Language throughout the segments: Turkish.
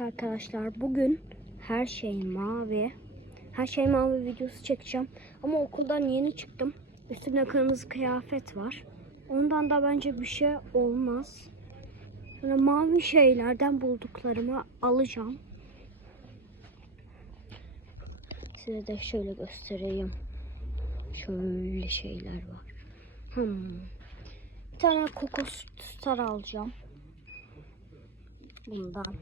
Arkadaşlar bugün her şey mavi. Her şey mavi videosu çekeceğim. Ama okuldan yeni çıktım. Üstümde kırmızı kıyafet var. Ondan da bence bir şey olmaz. Sonra mavi şeylerden bulduklarımı alacağım. Size de şöyle göstereyim. Şöyle şeyler var. Hmm. Bir tane kokos star alacağım. Bundan.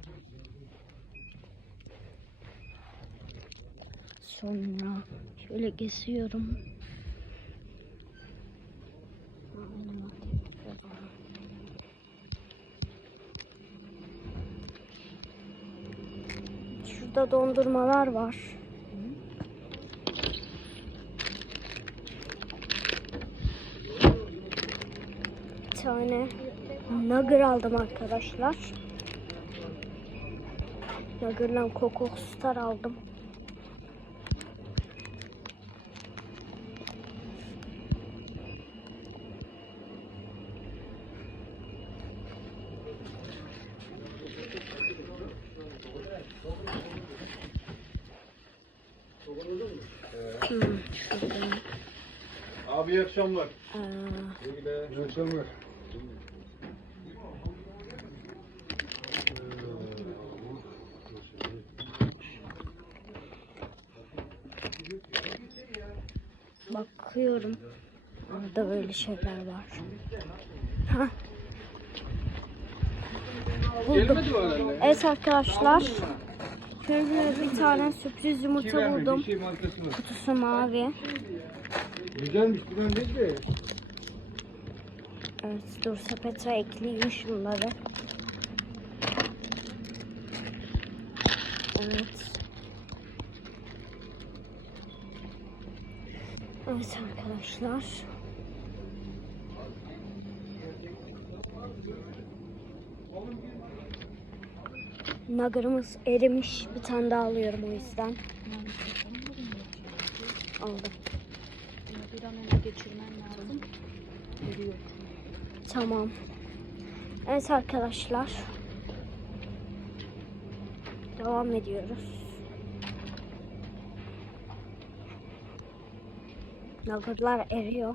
Sonra şöyle geziyorum. Şurada dondurmalar var. Bir tane nugger aldım arkadaşlar. Nugger'dan Coco Star aldım. Akşamlar. İyi akşamlar. bakıyorum. Orada böyle şeyler var. Hah. Buldum. Evet arkadaşlar. Şöyle bir tane sürpriz yumurta buldum. Kutusu mavi. Güzelmiş değil de. Evet dur sepete ekleyeyim şunları. Evet. Evet arkadaşlar. Nugger'ımız erimiş. Bir tane daha alıyorum o yüzden. Aldım. Önce geçirmen lazım. Veriyor. Tamam. Evet arkadaşlar. Devam ediyoruz. Nuggetlar eriyor.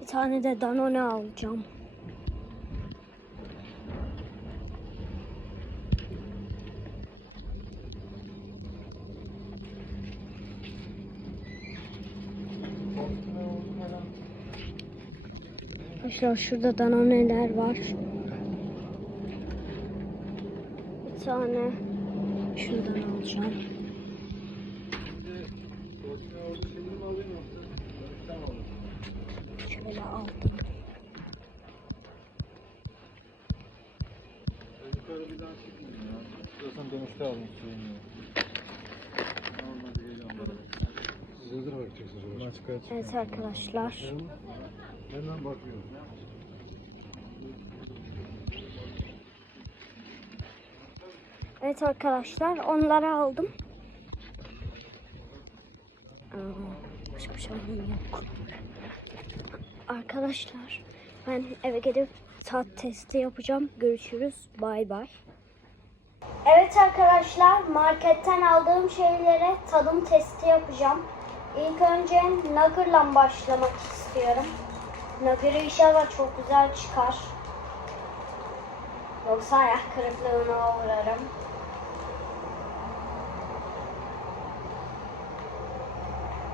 Bir tane de Danone alacağım. Arkadaşlar şurada Danone'ler var. Bir tane şuradan alacağım. Şöyle aldım. Yukarı bir daha çıkmayayım ya. İstiyorsan dönüşte alın suyunu. Olmadı geliyorum bana. Siz hazır bakacaksınız? Evet arkadaşlar. Hemen bakıyorum. Evet arkadaşlar onları aldım. Şey. Arkadaşlar ben eve gidip tat testi yapacağım. Görüşürüz. Bay bay. Evet arkadaşlar marketten aldığım şeylere tadım testi yapacağım. İlk önce Nugger'la başlamak istiyorum. Nugger'ı inşallah çok güzel çıkar. Yoksa ayak kırıklığına uğrarım.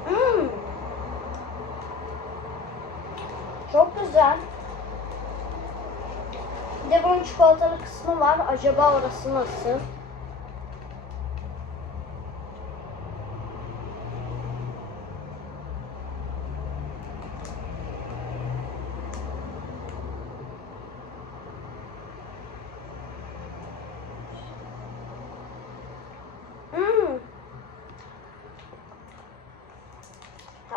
Hmm. Çok güzel. Bir de bunun çikolatalı kısmı var. Acaba orası nasıl? Hmm.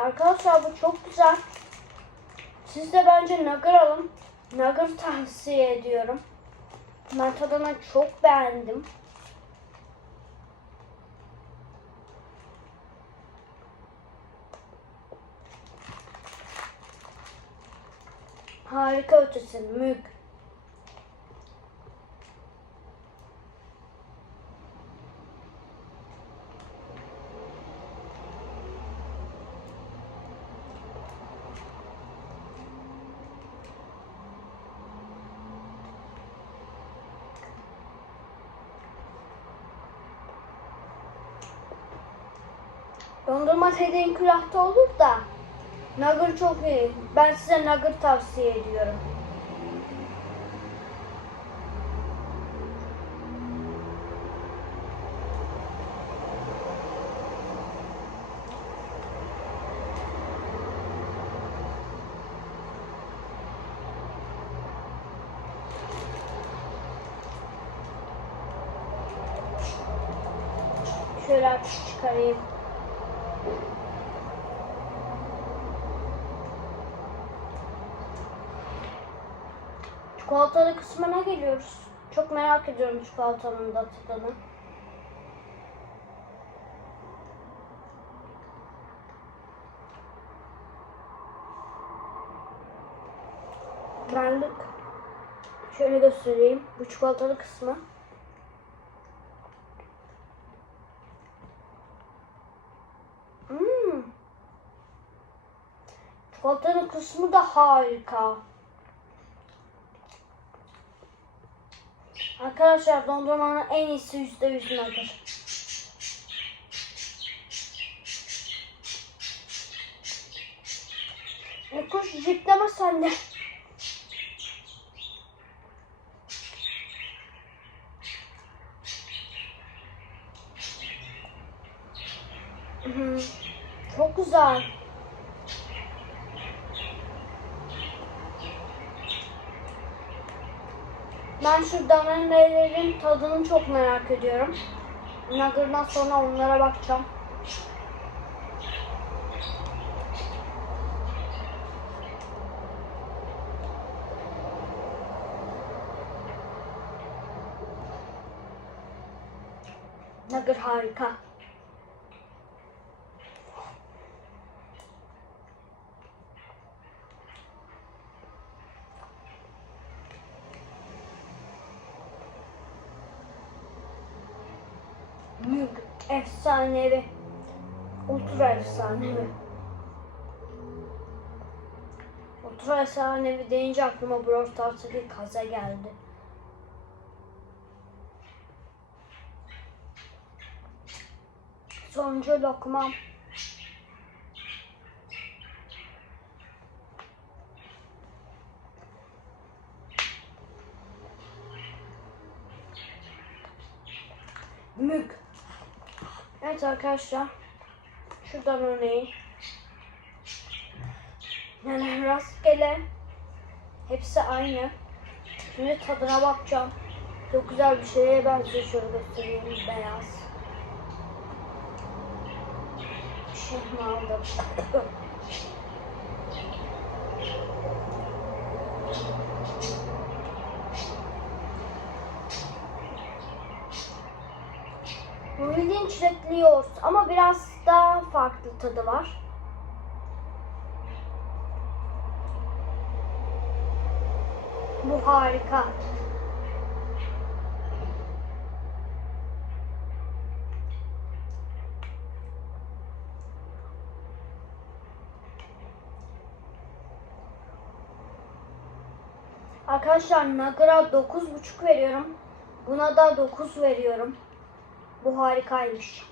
Arkadaşlar bu çok güzel. Siz de bence nugget alın. Nugget tavsiye ediyorum. Ben tadını çok beğendim. Harika ötesi. Mük. Dediğin külahta olur da Nugget çok iyi. Ben size Nugget tavsiye ediyorum. Çikolatalı kısmına geliyoruz. Çok merak ediyorum çikolatanın da tadını. Benlik şöyle göstereyim. Bu çikolatalı kısmı. Hmm. Çikolatanın kısmı da harika. Arkadaşlar dondurmanın en iyisi yüzde yüz nedir? E kuş cikleme sen de. Çok güzel. Ben şu dananelerin tadını çok merak ediyorum. Nugger'dan sonra onlara bakacağım. Nugger harika. Mük efsanevi. Ultra efsanevi. Ultra efsanevi deyince aklıma Brawl Stars'taki kaza geldi. Sonuncu lokmam. Mük. Evet arkadaşlar. Şuradan örneğin. Yani rastgele. Hepsi aynı. Şimdi tadına bakacağım. Çok güzel bir şeye benziyor. Şöyle göstereyim. Beyaz. Şunu aldım. Bildiğin çilekli yoğurt ama biraz daha farklı tadı var. Bu harika. Arkadaşlar Nagara 9.5 veriyorum. Buna da 9 veriyorum. Bu harikaymış.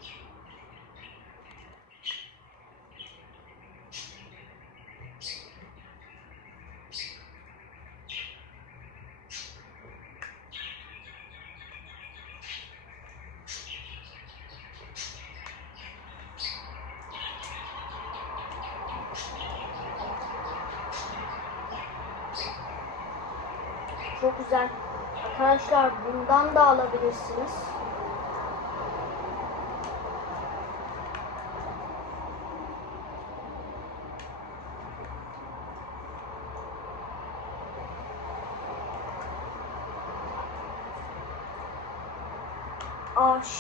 Çok güzel. Arkadaşlar bundan da alabilirsiniz.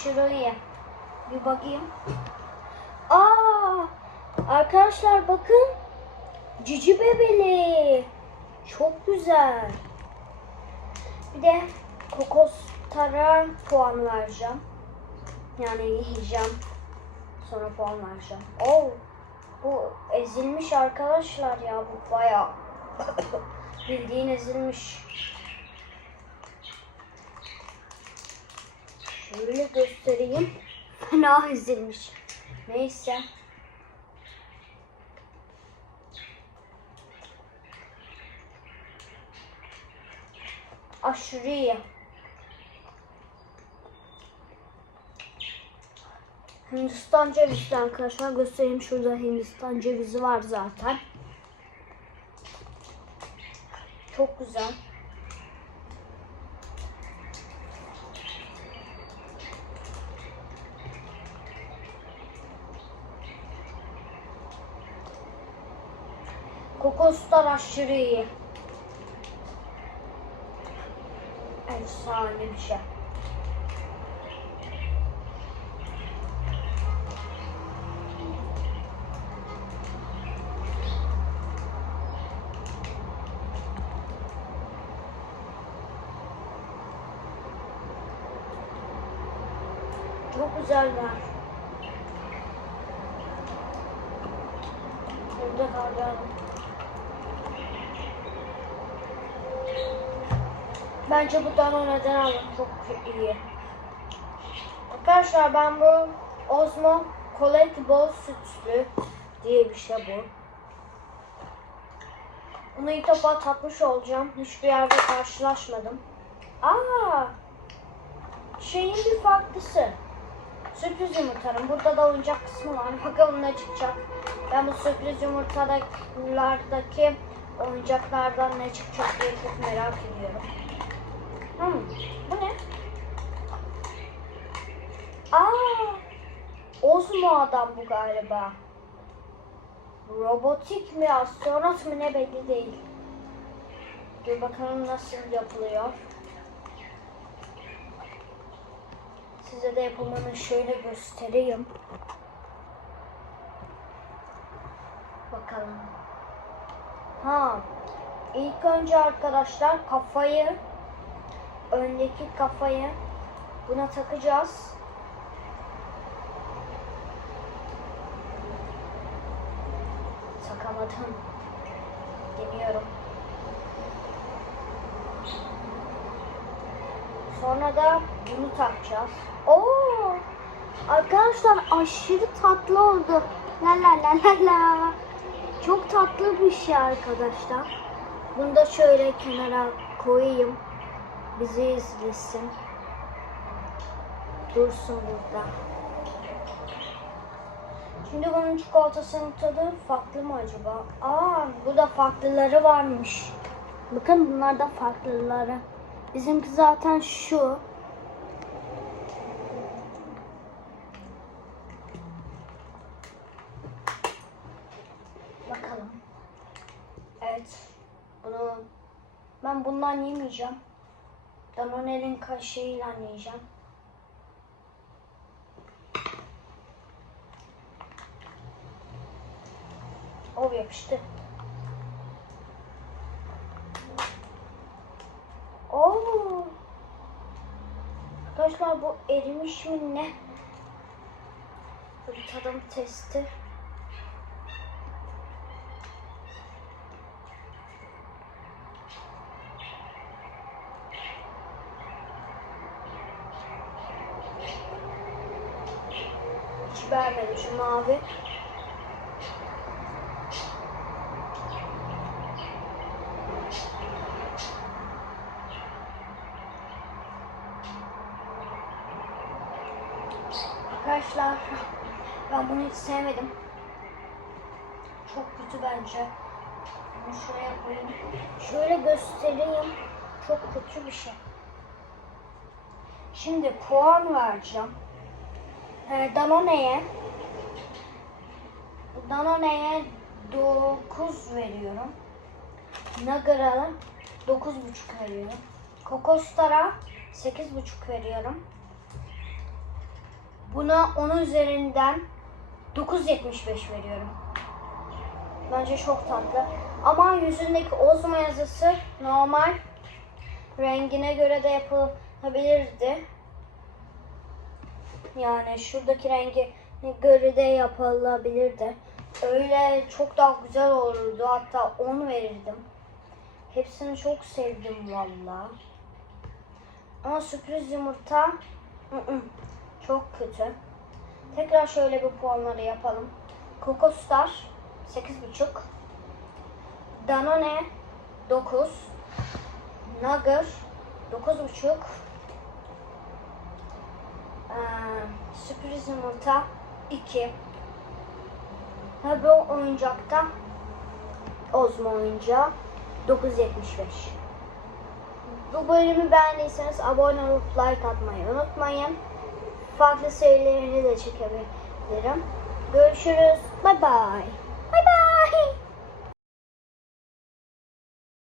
İyi. Bir bakayım. Aa! Arkadaşlar bakın. Cici bebeli. Çok güzel. Bir de kokostara puan vereceğim. Yani yiyeceğim. Sonra puan vereceğim. Oo, bu ezilmiş arkadaşlar ya. Bu bayağı bildiğin ezilmiş. Şöyle göstereyim. Fena ezilmiş. Neyse. Aşırı iyi. Hindistan cevizi arkadaşlar göstereyim şurada Hindistan cevizi var zaten. Çok güzel. Kokoslar aşırı iyi. Efsane bir şey. Çok güzeller. Burada kaldı. Bence bu Danone'den alın. Çok iyi. Arkadaşlar ben bu Osmo Collectible Sütlü diye bir şey bu. Bunu ilk defa tatmış olacağım. Hiçbir yerde karşılaşmadım. Aa! Şeyin bir farklısı. Sürpriz yumurtanın. Burada da oyuncak kısmı var. Bakalım ne çıkacak. Ben bu sürpriz yumurtalardaki oyuncaklardan ne çıkacak diye çok merak ediyorum. Hmm, bu ne? Aa! Osmo adam bu galiba. Robotik mi, astronot mu ne belli değil. Dur bakalım nasıl yapılıyor. Size de yapımını şöyle göstereyim. Bakalım. Ha. İlk önce arkadaşlar kafayı öndeki kafayı buna takacağız. Takamadım. Deniyorum. Sonra da bunu takacağız. Oo! Arkadaşlar aşırı tatlı oldu. La la la la la. Çok tatlı bir şey arkadaşlar. Bunu da şöyle kenara koyayım. Bizi izlesin. Dursun burada. Şimdi bunun çikolatasının tadı farklı mı acaba? Aa, bu da farklıları varmış. Bakın bunlar da farklıları. Bizimki zaten şu. Bakalım. Evet. Bunu ben bundan yemeyeceğim. Danone'nin kaşığıyla yiyeceğim. O yapıştı. Oo. Arkadaşlar bu erimiş mi ne? Bir tadım testi. Şu mavi. Arkadaşlar ben bunu hiç sevmedim. Çok kötü bence. Bunu şuraya koyayım. Şöyle göstereyim. Çok kötü bir şey. Şimdi puan vereceğim. Ee, Danone'ye Danone'ye 9 veriyorum. Nagar'a 9.5 veriyorum. Kokostar'a 8.5 veriyorum. Buna 10 üzerinden 9.75 veriyorum. Bence çok tatlı. Ama yüzündeki Ozma yazısı normal rengine göre de yapılabilirdi. Yani şuradaki rengi göre de yapılabilirdi. Öyle çok daha güzel olurdu. Hatta 10 verirdim. Hepsini çok sevdim valla. Ama sürpriz yumurta ı-ı, çok kötü. Tekrar şöyle bir puanları yapalım. Coco Star 8.5 Danone 9 Nugger 9.5 ee, Sürpriz yumurta 2 Hebro oyuncakta Ozma oyuncağı 9.75 Bu bölümü beğendiyseniz abone olup like atmayı unutmayın. Farklı serilerini de çekebilirim. Görüşürüz. Bye bye.